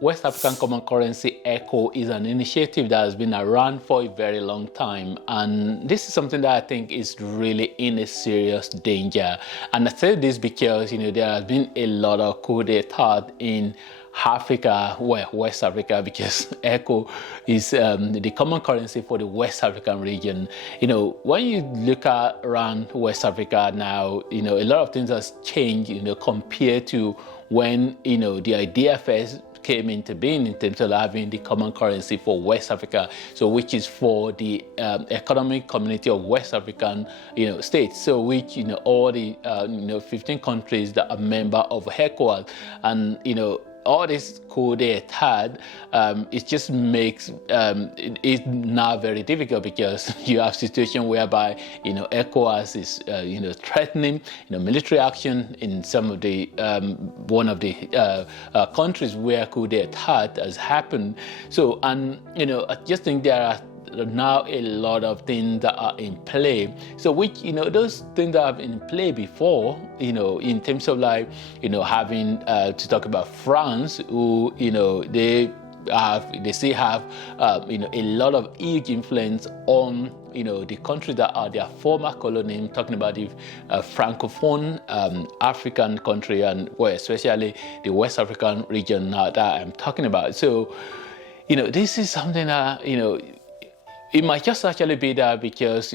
West African Common Currency ECO is an initiative that has been around for a very long time, and this is something that I think is really in a serious danger. And I say this because there has been a lot of coup d'etat in Africa, well, West Africa, because ECO is the common currency for the West African region. When you look at around West Africa now, a lot of things has changed, compared to when, the idea first came into being in terms of having the common currency for West Africa, so which is for the economic community of West African states, so which all the 15 countries that are member of ecowas. And all this coup d'etat, it just makes it now very difficult, because you have a situation whereby ecowas is threatening military action in some of the one of the countries where coup d'etat has happened. So, and I just think there are now a lot of things that are in play, so which those things that have in play before, in terms of like having to talk about France, who they still have a lot of huge influence on the countries that are their former colony. I'm talking about the francophone African country, and well, especially the West African region now that I'm talking about. So this is something that it might just actually be that because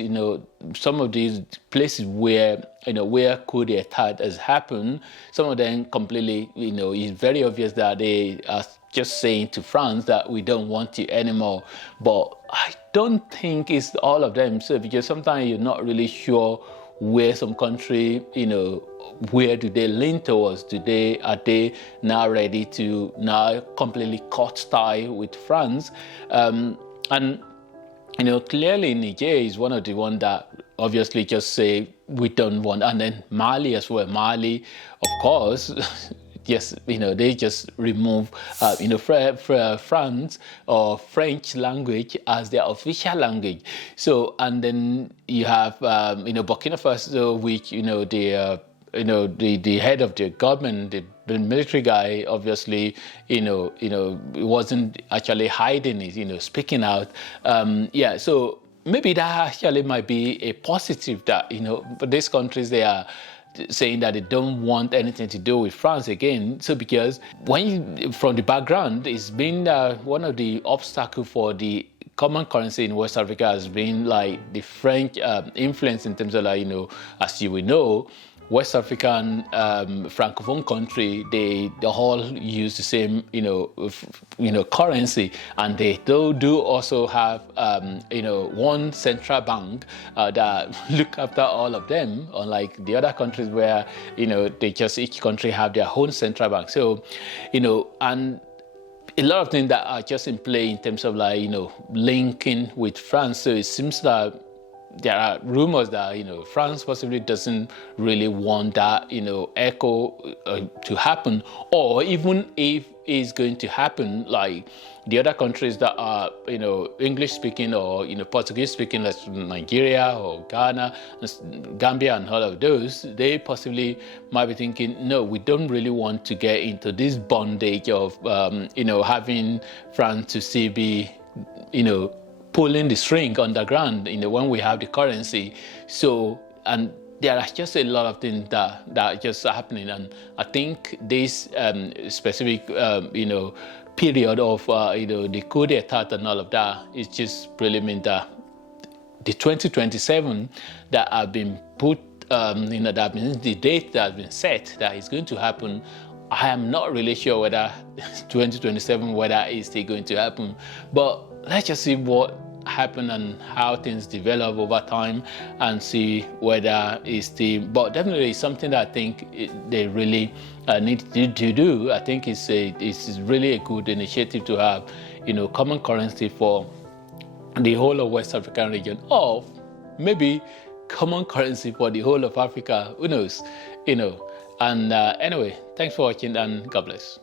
some of these places where where coup d'etat has happened, some of them completely it's very obvious that they are just saying to France that we don't want you anymore. But I don't think it's all of them. So because sometimes you're not really sure where some country where do they lean towards? Are they now ready to now completely cut tie with France? And clearly Niger is one of the ones that obviously just say we don't want, and then Mali as well. Mali, of course, yes, they just remove, France or French language as their official language. So, and then you have, Burkina Faso, which, the head of the government, the military guy, obviously, wasn't actually hiding it, speaking out. So maybe that actually might be a positive that, for these countries, they are saying that they don't want anything to do with France again. So because from the background, it's been one of the obstacles for the common currency in West Africa has been like the French influence in terms of like, as you will know, West African francophone country, they all use the same currency, and they do also have one central bank that look after all of them, unlike the other countries where they just each country have their own central bank. So and a lot of things that are just in play in terms of like linking with France. So it seems that there are rumors that France possibly doesn't really want that ECO to happen, or even if it's going to happen, like the other countries that are English speaking or Portuguese speaking, like Nigeria or Ghana, Gambia, and all of those, they possibly might be thinking, no, we don't really want to get into this bondage of having France to still be pulling the string underground, when we have the currency. So, and there are just a lot of things that are just happening, and I think this specific, period of, the coup d'etat and all of that is just really mean that the 2027 that have been put, that means the date that has been set that is going to happen. I am not really sure whether 2027, whether it's still going to happen, but let's just see what happen and how things develop over time, and see whether it's the. But definitely something that I think they really need to do. I think it's really a good initiative to have, common currency for the whole of West African region, or maybe common currency for the whole of Africa. Who knows? And anyway, thanks for watching, and God bless.